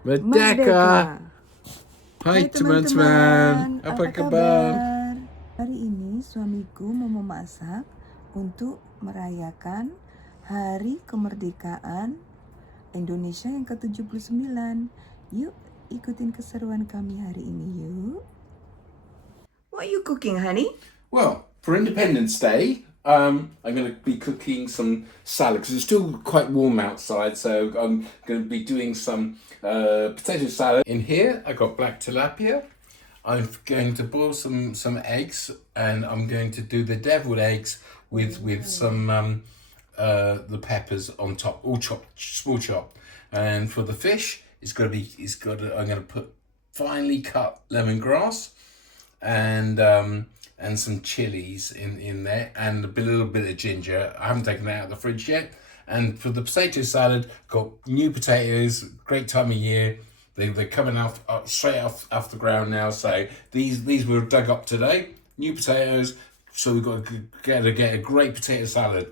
Merdeka. Hai teman-teman, apa kabar? Hari ini suamiku mau memasak untuk merayakan Hari Kemerdekaan Indonesia yang ke-79. Yuk ikutin keseruan kami hari ini yuk. What are you cooking, honey? Well, for Independence Day, I'm going to be cooking some salad because it's still quite warm outside. So I'm going to be doing some potato salad. In here, I got black tilapia. I'm going to boil some eggs, and I'm going to do the deviled eggs with some the peppers on top, all chopped, small chop. And for the fish, I'm going to put finely cut lemongrass and some chilies in there, and a little bit of ginger. I haven't taken that out of the fridge yet. And for the potato salad, got new potatoes, great time of year. They're coming straight off the ground now. So these were dug up today, new potatoes. So we've got to get a great potato salad.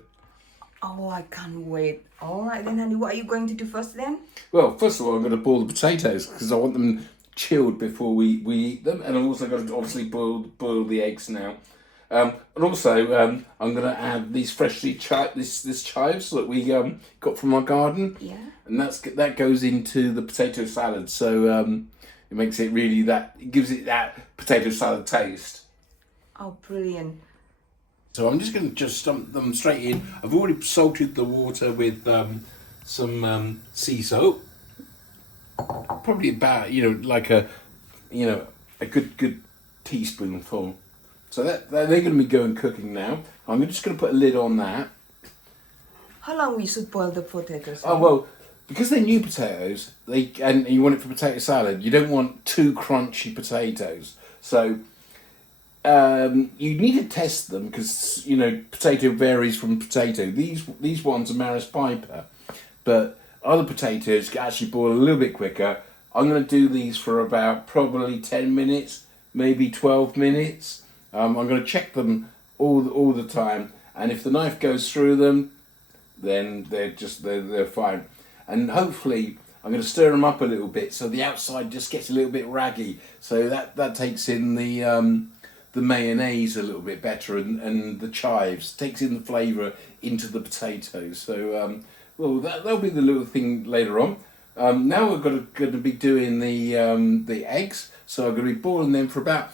Oh, I can't wait. All right then, honey, what are you going to do first then? Well, first of all, I'm going to boil the potatoes because I want them chilled before we eat them, and I'm also going to obviously boil the eggs now. And also, I'm going to add these freshly this chives that we got from our garden. Yeah. And that goes into the potato salad, so it makes it really it gives it that potato salad taste. Oh, brilliant. So I'm just going to just dump them straight in. I've already salted the water with some sea salt. Probably about like a good teaspoonful. So they're going to be going cooking now. I'm just going to put a lid on that. How long we should boil the potatoes? Oh well, because they're new potatoes, and you want it for potato salad. You don't want too crunchy potatoes. So you need to test them because potato varies from potato. These ones are Maris Piper, but other potatoes can actually boil a little bit quicker. I'm going to do these for about probably 10 minutes, maybe 12 minutes. I'm going to check them all the time, and if the knife goes through them, then they're fine. And hopefully I'm going to stir them up a little bit so the outside just gets a little bit raggy. So that takes in the mayonnaise a little bit better, and the chives takes in the flavour into the potatoes. So well, that'll be the little thing later on. Now we're going to be doing the eggs. So I'm going to be boiling them for about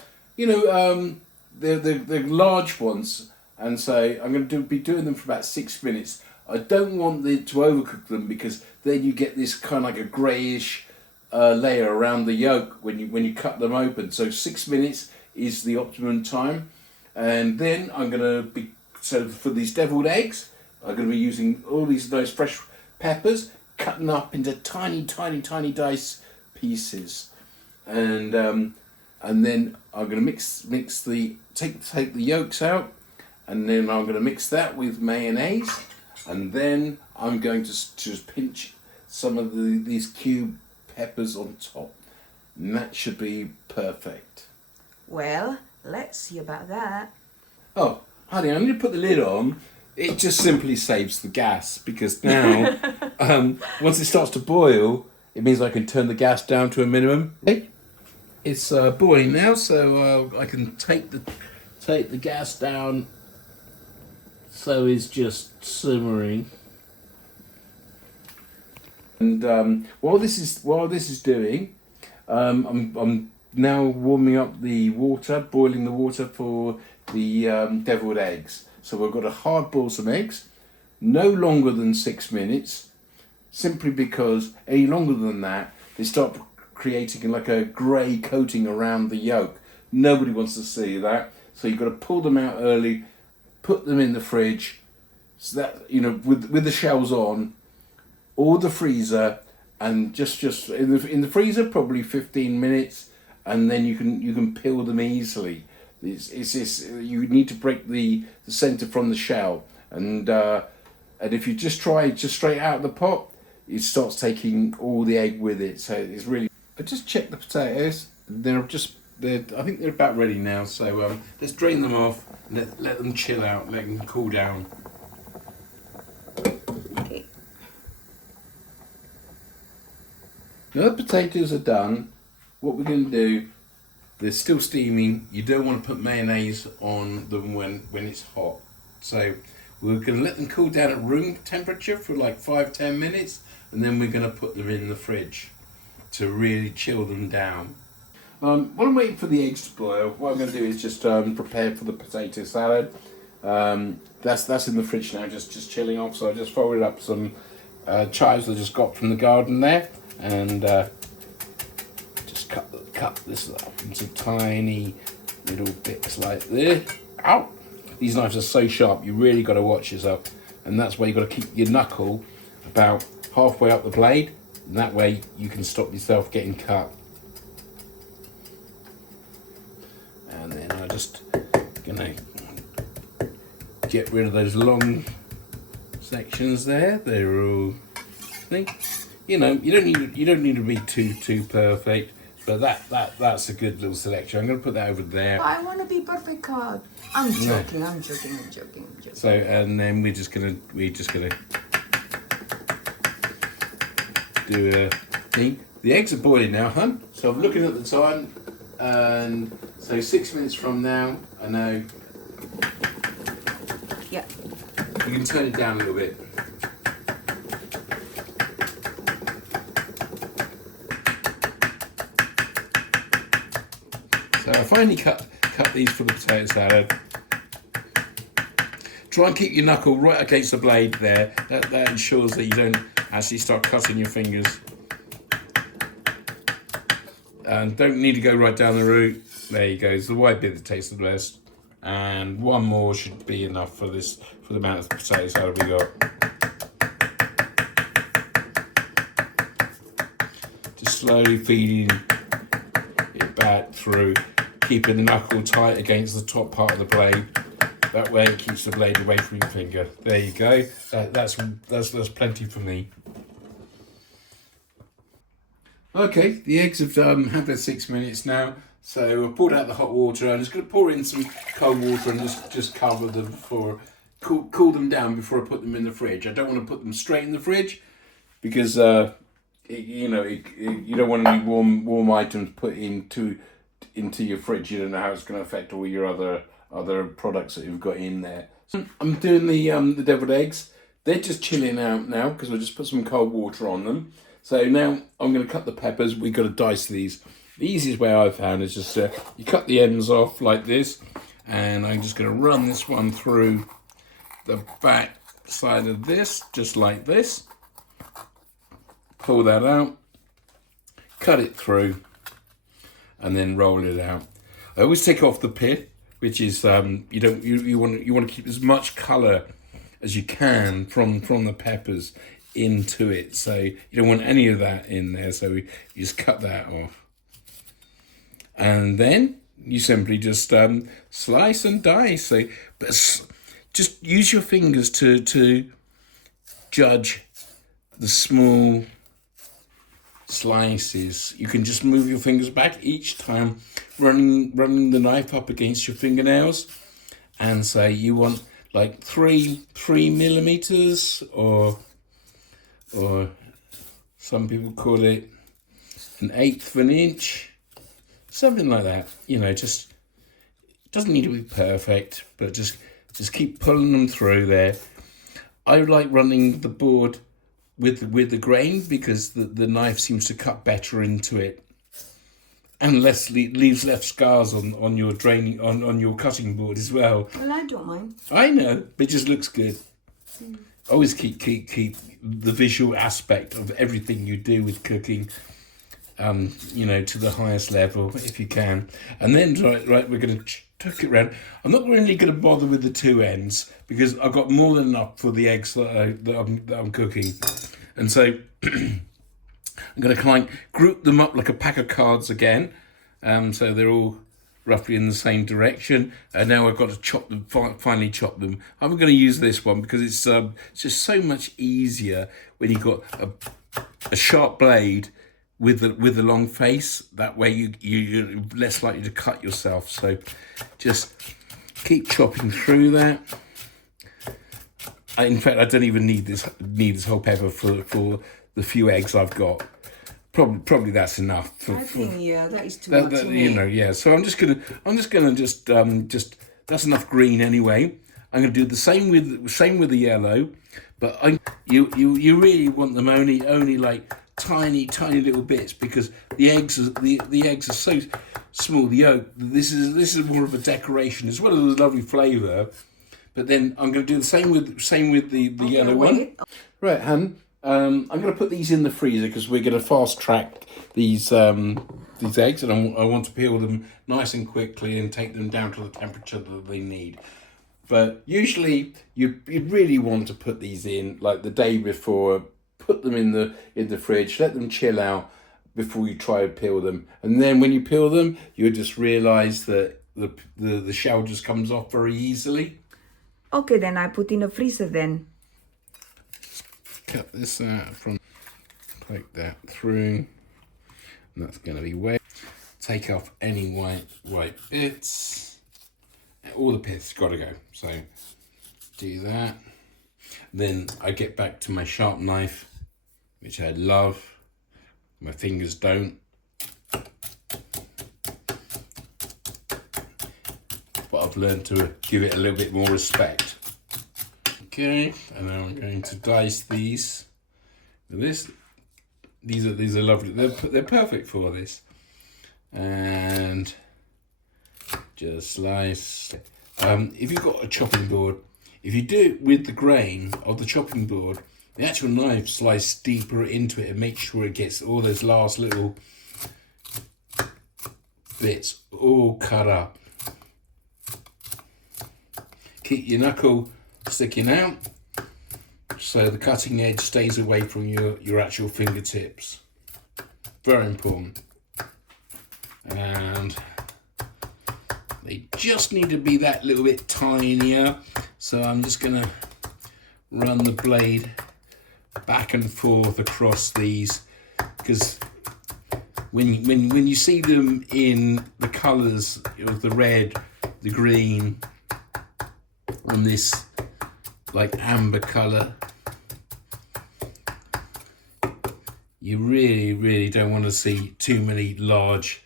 the large ones, and so I'm going to be doing them for about 6 minutes. I don't want to overcook them because then you get this kind of like a greyish layer around the yolk when you cut them open. So 6 minutes is the optimum time, and then I'm going to be for these deviled eggs. I'm going to be using all these nice fresh peppers, cutting up into tiny dice pieces, and then I'm going to take the yolks out, and then I'm going to mix that with mayonnaise, and then I'm going to just pinch some of these cube peppers on top, and that should be perfect. Well, let's see about that. Oh, honey, I'm going to put the lid on. It just simply saves the gas because now, once it starts to boil, it means I can turn the gas down to a minimum. Okay. It's boiling now, so I can take the gas down. So it's just simmering. And while this is doing, I'm now warming up the water, boiling the water for the deviled eggs. So we've got to hard boil some eggs, no longer than 6 minutes, simply because any longer than that, they start creating like a grey coating around the yolk. Nobody wants to see that. So you've got to pull them out early, put them in the fridge, so that with the shells on, or the freezer, and just in the freezer probably 15 minutes, and then you can peel them easily. You need to break the center from the shell, and if you just try straight out of the pot, it starts taking all the egg with it. So it's really. I just checked the potatoes. I think they're about ready now. So let's drain them off. And let them chill out. Let them cool down. Okay. Now the potatoes are done. What we're going to do, they're still steaming. You don't want to put mayonnaise on them when it's hot. So we're going to let them cool down at room temperature for like 5-10 minutes, and then we're going to put them in the fridge to really chill them down. While I'm waiting for the eggs to boil, what I'm going to do is just prepare for the potato salad. That's in the fridge now, just chilling off. So I just folded up some chives I just got from the garden there, and just cut this up into tiny little bits like this. Ow! These knives are so sharp, you really got to watch yourself, and that's why you got to keep your knuckle about halfway up the blade, and that way you can stop yourself getting cut. And then I'm just gonna get rid of those long sections there. They're all, you know, you don't need to be too perfect, but that's a good little selection. I'm gonna put that over there. I want to be perfect cut. I'm joking. I'm joking. So, and then we're just gonna do a thing. The eggs are boiling now, hun. So I'm looking at the time, and so 6 minutes from now, I know. Yeah. You can turn it down a little bit. So I finally cut these for the potato salad. Try and keep your knuckle right against the blade there. That ensures that you don't actually start cutting your fingers. And don't need to go right down the root. There you go. It's the white bit that tastes the best. And one more should be enough for this, for the amount of potato salad we got. Just slowly feeding it back through, keeping the knuckle tight against the top part of the blade. That way it keeps the blade away from your finger. There you go. That's plenty for me. Okay, the eggs have had their 6 minutes now. So I've poured out the hot water. I'm just going to pour in some cold water and just cover them for cool them down before I put them in the fridge. I don't want to put them straight in the fridge because you don't want any warm items put into your fridge. You don't know how it's going to affect all your other products that you've got in there. So I'm doing the deviled eggs. They're just chilling out now because I just put some cold water on them. So now I'm going to cut the peppers. We've got to dice these. The easiest way I've found is just you cut the ends off like this, and I'm just going to run this one through the back side of this, just like this. Pull that out, cut it through, and then roll it out. I always take off the pith, which is you want to keep as much colour as you can from the peppers into it. So you don't want any of that in there. So you just cut that off. And then you simply just slice and dice. So, but just use your fingers to judge the small slices. You can just move your fingers back each time, running the knife up against your fingernails, and say you want like 3 millimeters, or some people call it 1/8 of an inch. Something like that, just doesn't need to be perfect, but just keep pulling them through there. I like running the board with the grain because the knife seems to cut better into it, and leaves left scars on your draining on your cutting board as well. Well, I don't mind. I know, but it just looks good. Always keep the visual aspect of everything you do with cooking. To the highest level if you can, and then right we're going to tuck it around. I'm not really going to bother with the two ends because I've got more than enough for the eggs that I'm cooking, and so I'm going to kind of group them up like a pack of cards again, so they're all roughly in the same direction. And now I've got to finally chop them. I'm going to use this one because it's just so much easier when you've got a sharp blade with the long face. That way you're less likely to cut yourself. So just keep chopping through that. In fact, I don't even need this whole pepper for the few eggs I've got. Probably that's enough. I think yeah, that is too much. You know, yeah. So I'm just gonna just that's enough green anyway. I'm gonna do the same with the yellow, but you really want them only like tiny little bits, because the eggs are so small. The yolk. This is more of a decoration as well as a lovely flavour. But then I'm going to do the same with the yellow one. Right, Han. I'm going to put these in the freezer because we're going to fast track these eggs, and I want to peel them nice and quickly and take them down to the temperature that they need. But usually you really want to put these in like the day before. Put them in the fridge. Let them chill out before you try to peel them. And then when you peel them, you'll just realise that the shell just comes off very easily. Okay, then I put in the freezer then. Cut this out from, poke that through, and that's going to be wet. Take off any white bits. All the pits got to go. So do that. Then I get back to my sharp knife, which I love. My fingers don't. But I've learned to give it a little bit more respect. Okay, and now I'm going to dice these. These are lovely. They're perfect for this. And just slice. If you've got a chopping board, if you do it with the grain of the chopping board, the actual knife slices deeper into it and makes sure it gets all those last little bits all cut up. Keep your knuckle sticking out so the cutting edge stays away from your actual fingertips. Very important. And they just need to be that little bit tinier. So I'm just gonna run the blade back and forth across these, because when you see them in the colours of the red, the green, and this like amber colour, you really don't want to see too many large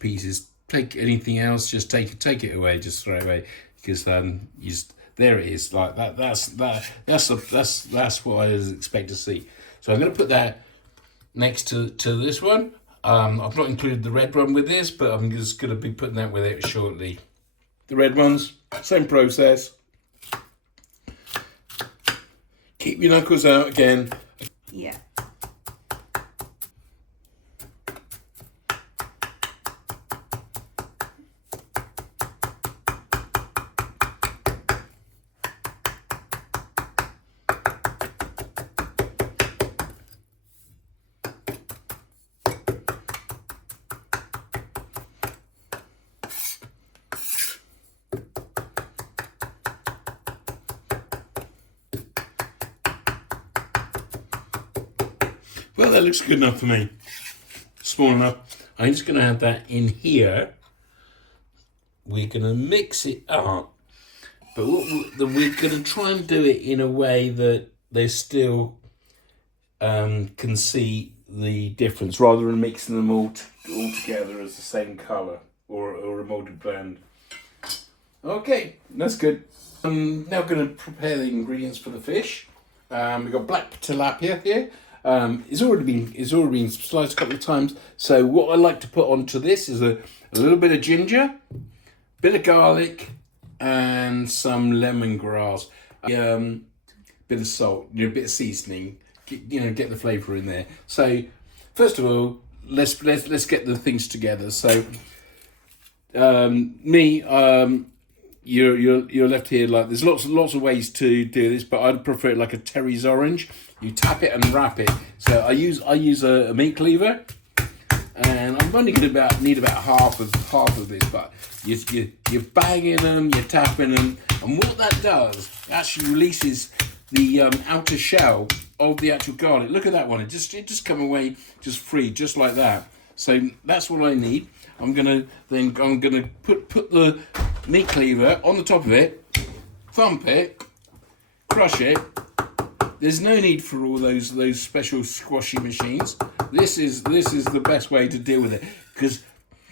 pieces. Take anything else, just take it away, just throw it away, because there it is, like that. That's what I expect to see. So I'm going to put that next to this one. I've not included the red one with this, but I'm just going to be putting that with it shortly. The red ones, same process. Keep your knuckles out again. Yeah. Well, that looks good enough for me. Small enough. I'm just going to have that in here. We're going to mix it up. But we're going to try and do it in a way that they still can see the difference, rather than mixing them all together as the same colour or a moulded blend. Okay, that's good. I'm now going to prepare the ingredients for the fish. We've got black tilapia here. It's already been sliced a couple of times. So what I like to put onto this is a little bit of ginger, bit of garlic, and some lemongrass. Bit of salt, a bit of seasoning. Get the flavour in there. So first of all, let's get the things together. So you're left here like there's lots of ways to do this, but I'd prefer it like a Terry's orange. You tap it and wrap it. So I use a meat cleaver, and I'm only going to need about half of this, but you're banging them, you're tapping them, and what that does, it actually releases the outer shell of the actual garlic. Look at that one. It just come away just free, just like that. So that's what I need. I'm gonna put the meat cleaver on the top of it, thump it, crush it. There's no need for all those special squashy machines. This is the best way to deal with it, because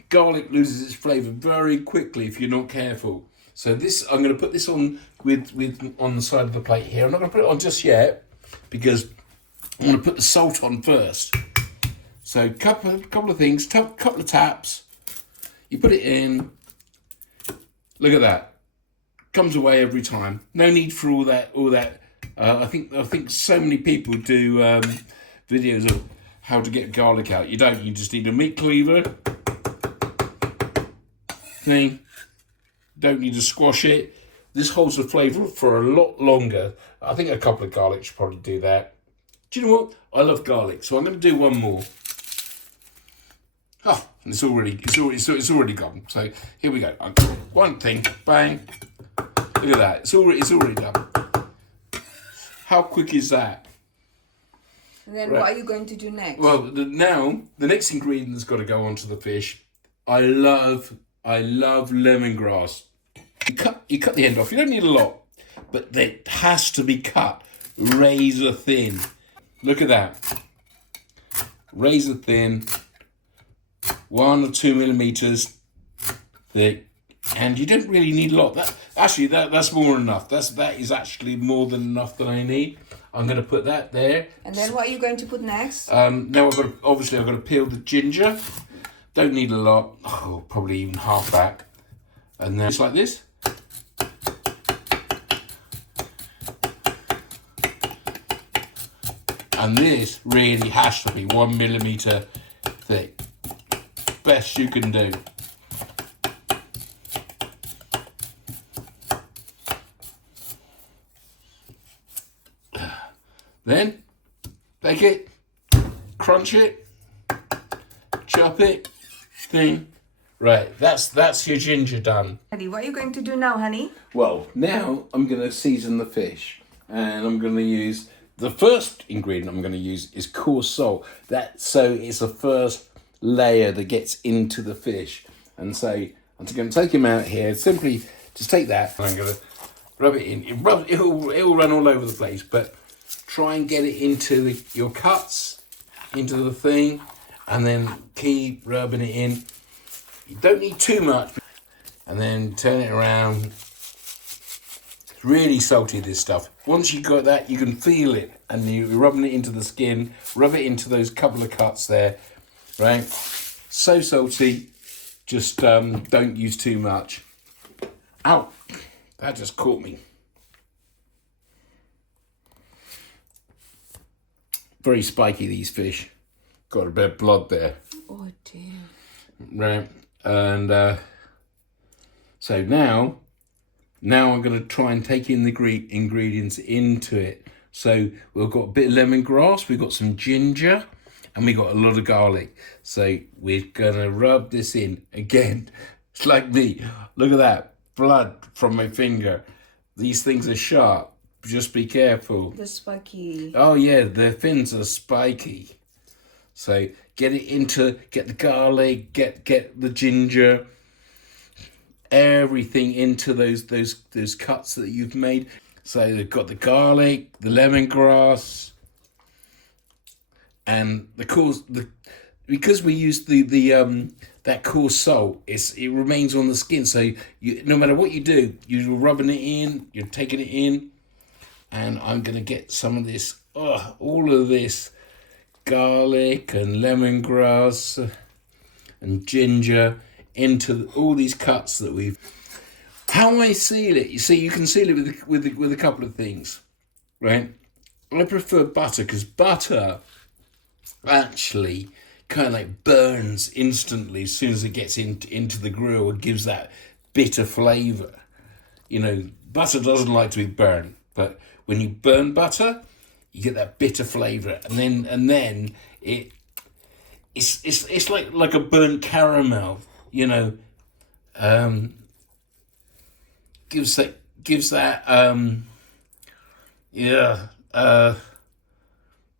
garlic loses its flavour very quickly if you're not careful. So this, I'm going to put this on with on the side of the plate here. I'm not going to put it on just yet because I'm going to put the salt on first. So couple of things, couple of taps. You put it in. Look at that. Comes away every time. No need for all that. I think so many people do videos of how to get garlic out. You don't. You just need a meat cleaver thing. Don't need to squash it. This holds the flavour for a lot longer. I think a couple of garlic should probably do that. Do you know what? I love garlic, so I'm going to do one more. Oh, and it's already gone. So here we go. One thing, bang. Look at that. It's already done. How quick is that? And then what are you going to do next? Well, now the next ingredient's got to go onto the fish. I love lemongrass. You cut the end off. You don't need a lot, but it has to be cut razor thin. Look at that. Razor thin, 1 or 2 millimeters thick, and you don't really need a lot. That's more than enough. That is actually more than enough that I need. I'm going to put that there. And then what are you going to put next? Now I've got to peel the ginger. Don't need a lot. Oh, probably even half that. And then it's like this. And this really has to be 1 millimeter thick. Best you can do. Then take it, crunch it, chop it, thing. Right, that's your ginger done. What are you going to do now, honey? Well, now I'm going to season the fish, and I'm going to use the first ingredient. I'm going to use is coarse salt. So it's the first layer that gets into the fish, and so I'm just going to take him out here. Simply just take that, and I'm going to rub it in. It'll run all over the place, but try and get it into your cuts, into the thing, and then keep rubbing it in. You don't need too much, and then turn it around. It's really salty, this stuff. Once you've got that, you can feel it, and you're rubbing it into the skin. Rub it into those couple of cuts there, right? So salty. Just don't use too much. Ow! That just caught me. Very spiky, these fish. Got a bit of blood there. Oh dear. Right, and so now I'm going to try and take in the ingredients into it. So we've got a bit of lemongrass, we've got some ginger, and we got a lot of garlic. So we're going to rub this in. Again, it's like me. Look at that, blood from my finger. These things are sharp. Just be careful. The spiky. Oh yeah, the fins are spiky. So get the garlic, get the ginger, everything into those cuts that you've made. So they've got the garlic, the lemongrass, and because we use that coarse salt, it remains on the skin. So no matter what you do, you're rubbing it in, you're taking it in, and I'm gonna get some of this, all of this garlic and lemongrass and ginger into all these cuts that we've. How I seal it, you see, you can seal it with a couple of things, right? I prefer butter, because butter actually kind of like burns instantly as soon as it gets into the grill. It gives that bitter flavour. You know, butter doesn't like to be burnt, but when you burn butter, you get that bitter flavour, and then it's like a burnt caramel, you know. Gives that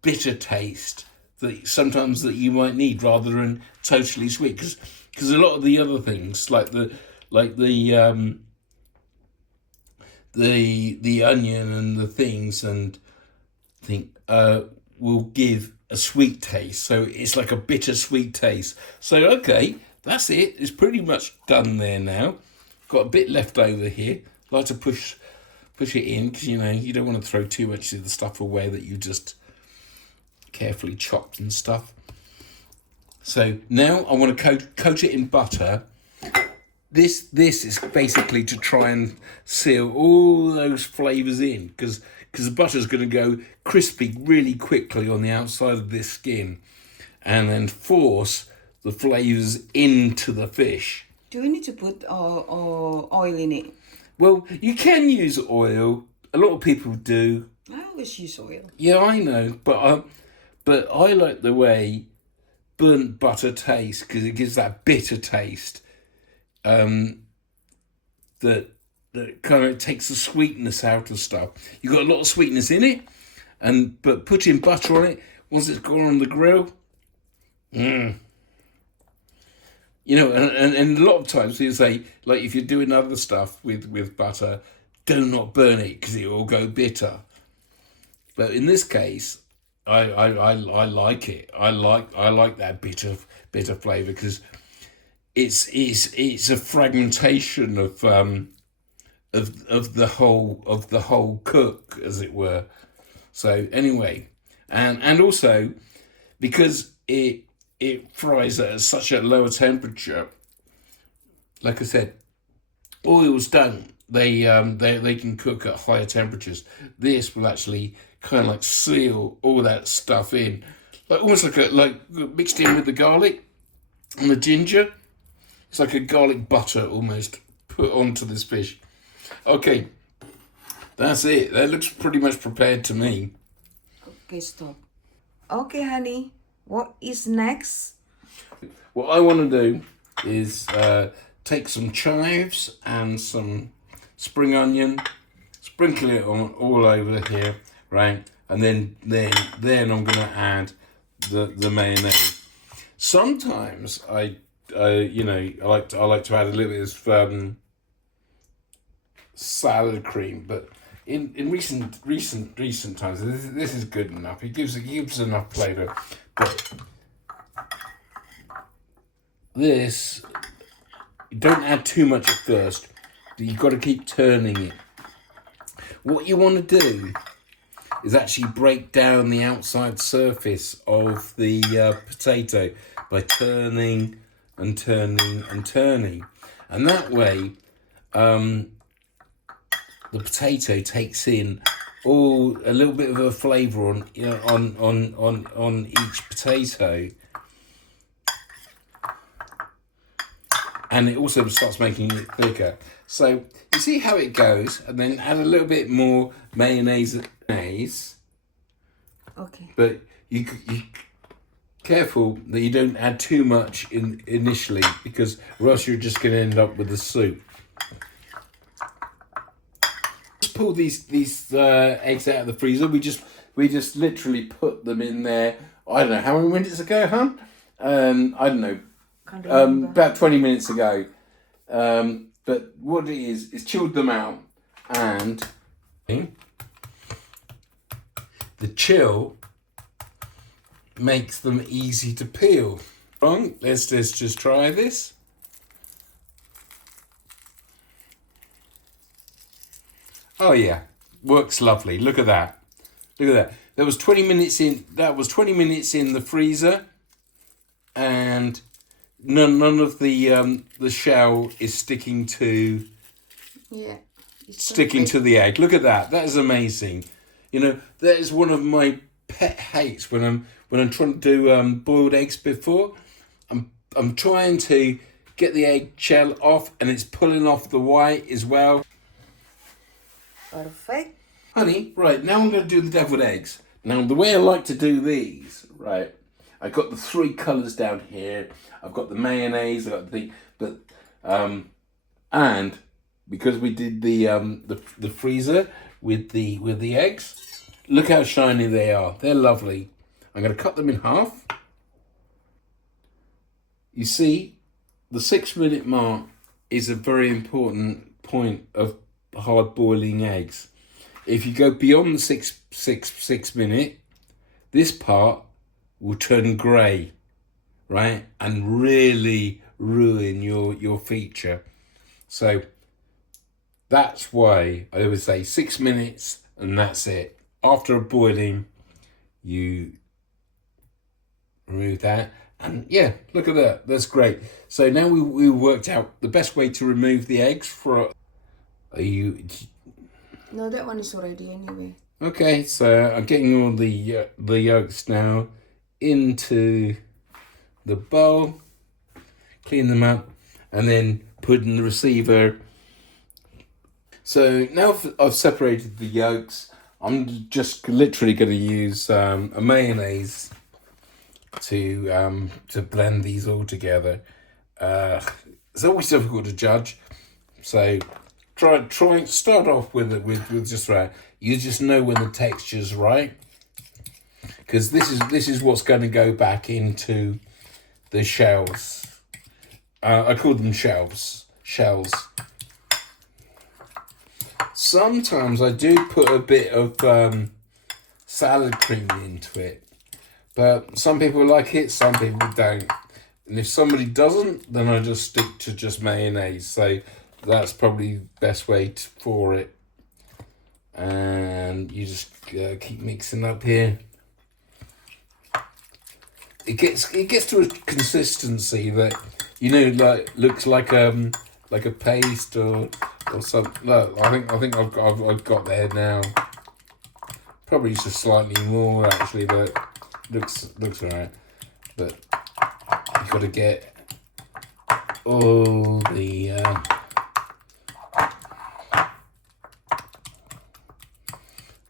bitter taste that sometimes that you might need rather than totally sweet, because a lot of the other things like the onion and the things and will give a sweet taste. So it's like a bittersweet taste. So, okay, that's it. It's pretty much done there now. Got a bit left over here. Like to push it in because, you know, you don't want to throw too much of the stuff away that you just carefully chopped and stuff. So now I want to coat it in butter. This is basically to try and seal all those flavours in because the butter's going to go crispy really quickly on the outside of this skin and then force the flavours into the fish. Do we need to put oil in it? Well, you can use oil. A lot of people do. I always use oil. Yeah, I know, but I like the way burnt butter tastes because it gives that bitter taste. That kind of takes the sweetness out of stuff. You've got a lot of sweetness in it, but putting butter on it once it's gone on the grill, you know, and a lot of times you say, like, if you're doing other stuff with butter, do not burn it because it will go bitter. But in this case, I like it. I like that bitter flavour because it's a fragmentation of the whole cook, as it were. So anyway, and also because it fries at such a lower temperature, like I said, oils don't. They can cook at higher temperatures. This will actually kind of like seal all that stuff in, like almost like mixed in with the garlic and the ginger. It's like a garlic butter almost put onto this fish. Okay, that's it. That looks pretty much prepared to me. Okay, stop. Okay, honey, what is next? What I want to do is take some chives and some spring onion, sprinkle it on all over here, right? And then I'm gonna add the mayonnaise. Sometimes I like to add a little bit of salad cream, but in recent times this is good enough. It gives enough flavour. But this, don't add too much at first. You've got to keep turning it. What you want to do is actually break down the outside surface of the potato by turning and turning and turning, and that way the potato takes in a little bit of a flavour on each potato, and it also starts making it thicker. So you see how it goes, and then add a little bit more mayonnaise. Okay. But you careful that you don't add too much initially, because or else you're just going to end up with the soup. Just pull these eggs out of the freezer. We just literally put them in there. I don't know how many minutes ago, huh? I don't know. About 20 minutes ago. But what it is chilled them out, and the chill makes them easy to peel. Wrong? Let's just try this. Oh yeah, works lovely. Look at that. Look at that. That was 20 minutes in. That was 20 minutes in the freezer, and none of the shell is sticking to. Yeah. To the egg. Look at that. That is amazing. You know, that is one of my pet hates when I'm trying to do boiled eggs before. I'm trying to get the egg shell off, and it's pulling off the white as well. Perfect. Honey, right, now I'm going to do the deviled eggs. Now, the way I like to do these, right, I got the 3 colours down here. I've got the mayonnaise, I've got and because we did the freezer with the eggs, look how shiny they are. They're lovely. I'm going to cut them in half. You see, the 6-minute mark is a very important point of hard boiling eggs. If you go beyond the six minute, this part will turn grey, right? And really ruin your feature. So that's why I always say 6 minutes and that's it. After a boiling, you remove that. And yeah, look at that. That's great. So now we worked out the best way to remove the eggs for... Are you... No, that one is already anyway. Okay, so I'm getting all the yolks now into the bowl, clean them up, and then put in the receiver. So now I've separated the yolks, I'm just literally going to use a mayonnaise to blend these all together. It's always difficult to judge, so try start off with just right. You just know when the texture's right, because this is what's going to go back into the shells. I call them shells. Sometimes I do put a bit of salad cream into it, but some people like it, some people don't. And if somebody doesn't, then I just stick to just mayonnaise. So that's probably the best way for it. And you just keep mixing up here. It gets to a consistency that, you know, like looks like a paste or something. Look, I think I've got there now. Probably just slightly more actually, but looks alright. But you've got to get all the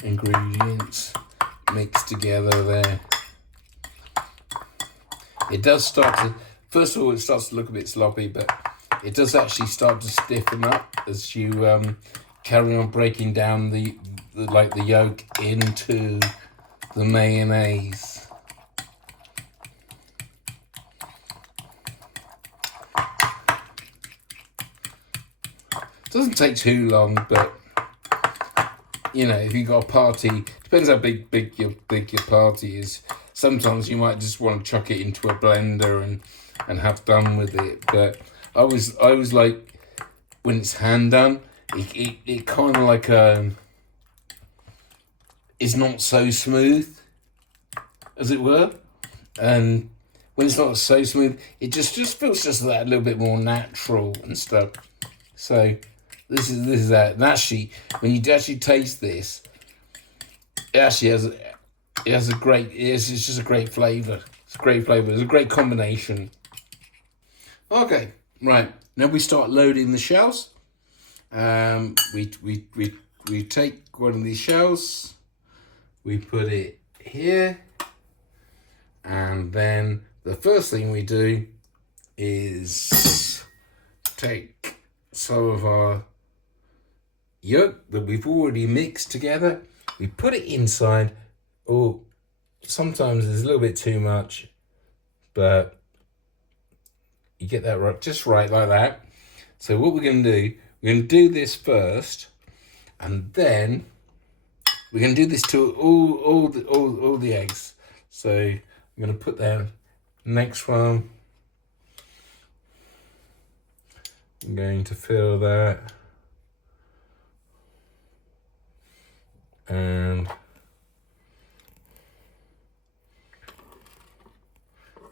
ingredients mixed together there. It does start to, first of all, it starts to look a bit sloppy, but it does actually start to stiffen up as you carry on breaking down the yolk into the mayonnaise. It doesn't take too long, but you know, if you've got a party, depends how big your party is. Sometimes you might just want to chuck it into a blender and have done with it. But I was like, when it's hand done, it kind of like is not so smooth, as it were. And when it's not so smooth, it just feels just that a little bit more natural and stuff. So this is that. And actually, when you actually taste this, it actually has a great. It's just a great flavour. It's a great flavour. It's a great combination. Okay, right. Now we start loading the shells. We take one of these shells. We put it here, and then the first thing we do is take some of our yolk that we've already mixed together. We put it inside. Oh, sometimes there's a little bit too much, but you get that right, just right like that. So what we're going to do, we're going to do this first, and then we're going to do this to all the eggs. So I'm going to put that next one. I'm going to fill that, and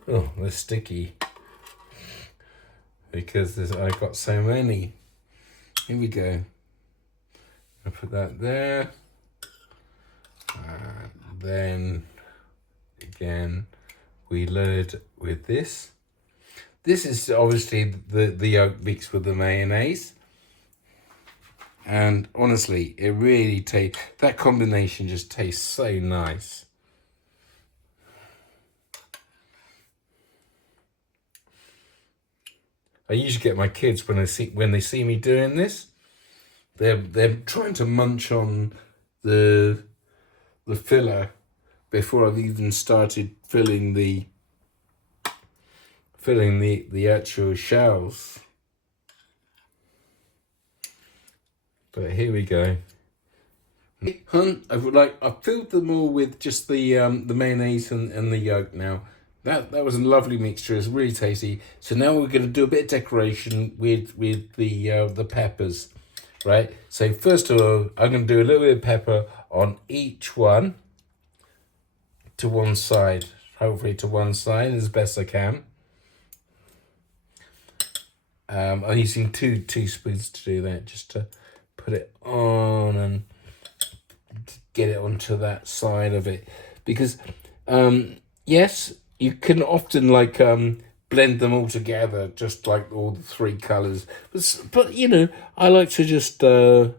oh, they're sticky because I've got so many. Here we go. I put that there, and then again we load with this. This is obviously the yolk mixed with the mayonnaise, and honestly, it really tastes. That combination just tastes so nice. I usually get my kids when they see me doing this, they're trying to munch on the filler before I've even started filling the actual shells. But here we go. I filled them all with just the mayonnaise and the yolk now. That was a lovely mixture. It's really tasty. So now we're going to do a bit of decoration with the peppers, right? So first of all, I'm going to do a little bit of pepper on each one to one side. Hopefully to one side as best I can. I'm using two teaspoons to do that, just to put it on and get it onto that side of it. Because, yes, you can often blend them all together, just like all the three colours. But you know, I like to just have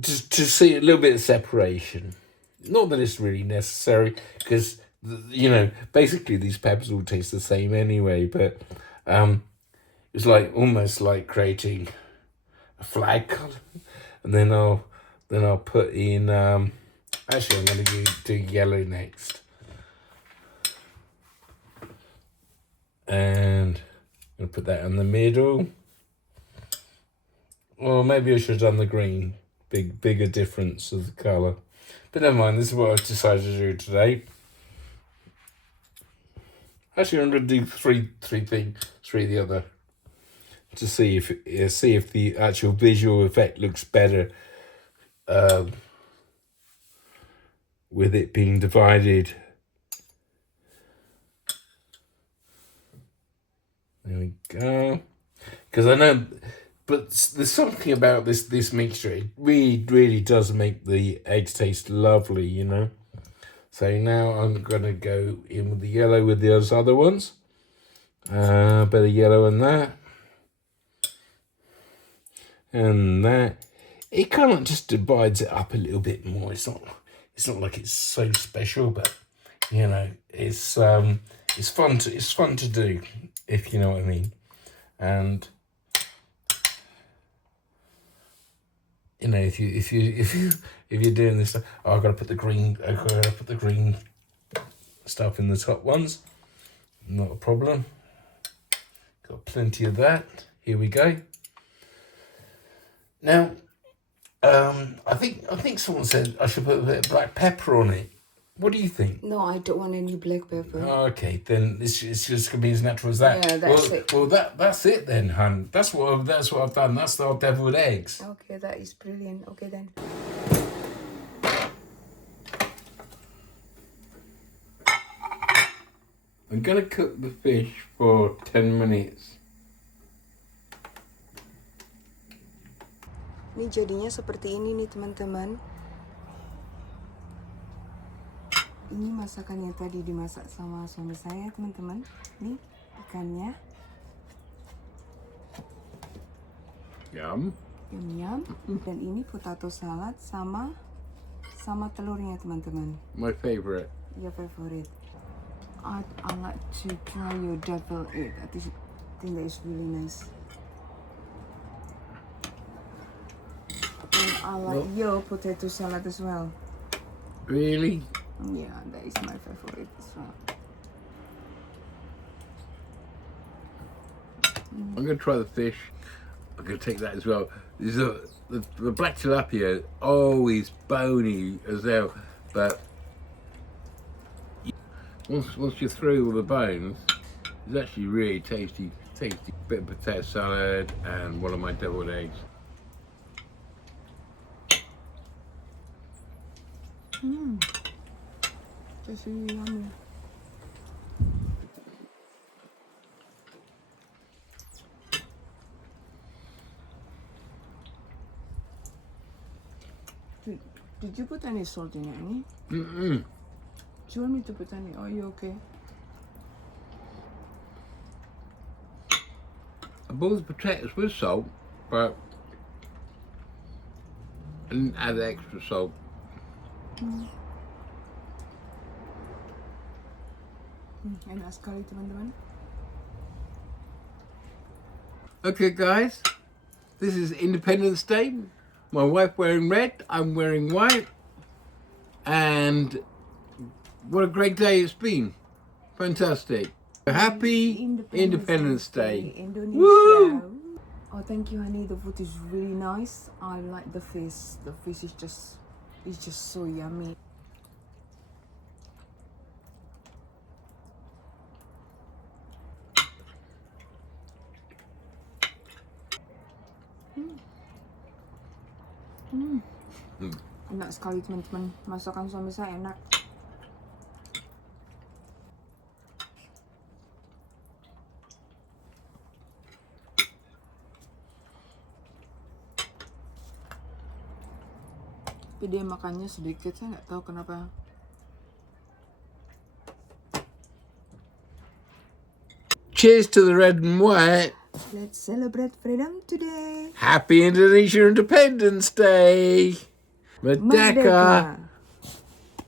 just to see a little bit of separation. Not that it's really necessary, because you know, basically these peppers all taste the same anyway. But it's like almost like creating a flag colour, and then I'll put in. Actually, I'm going to do yellow next, and I'm going to put that in the middle. Or maybe I should have done the green. Bigger difference of the colour. But never mind, this is what I've decided to do today. Actually, I'm going to do three the other, to see if the actual visual effect looks better with it being divided. There we go. Because I know, but there's something about this mixture. It really does make the eggs taste lovely, you know. So now I'm going to go in with the yellow with those other ones. Bit of yellow in that. And that. It kind of just divides it up a little bit more. It's not like it's so special, but you know, it's fun to do, if you know what I mean. And you know, if you're doing this stuff, I've got to put the green stuff in the top ones. Not a problem. Got plenty of that. Here we go. Now, I think someone said I should put a bit of black pepper on it. What do you think? No, I don't want any black pepper. Okay, then it's just gonna be as natural as that. Yeah, that's it. Well, that's it then, hun. That's what I've done. That's our deviled eggs. Okay, that is brilliant. Okay then. I'm gonna cook the fish for 10 minutes. Ini jadinya seperti ini nih teman-teman. Ini masakannya tadi dimasak sama suami saya teman-teman. Nih ikannya. Yum. Yum. Dan ini potato salad sama telurnya teman-teman. My favorite. Your favorite. I like to try your deviled egg. I think that is really nice. And I like your potato salad as well. Really? Yeah, that is my favorite as well. I'm going to try the fish. I'm going to take that as well. The black tilapia, always bony as well, but once you're through all the bones, it's actually really tasty. Bit of potato salad and one of my deviled eggs. Just really yummy. Did you put any salt in it, Annie? Mm-mm. Do you want me to put any? Are you okay? I boiled the potatoes with salt, but I didn't add extra salt. Enak sekali teman-teman. Okay guys, this is Independence Day. My wife wearing red, I'm wearing white. And what a great day it's been. Fantastic. Happy Independence Day. Indonesia. Woo! Oh, thank you, honey. The food is really nice. I like the fish. The fish is just so yummy. Enak sekali teman-teman. Masakan suami saya enak. Tapi dia makannya sedikit, saya nggak tahu kenapa. Cheers to the red and white. Let's celebrate freedom today. Happy Indonesia Independence Day. Merdeka. Merdeka.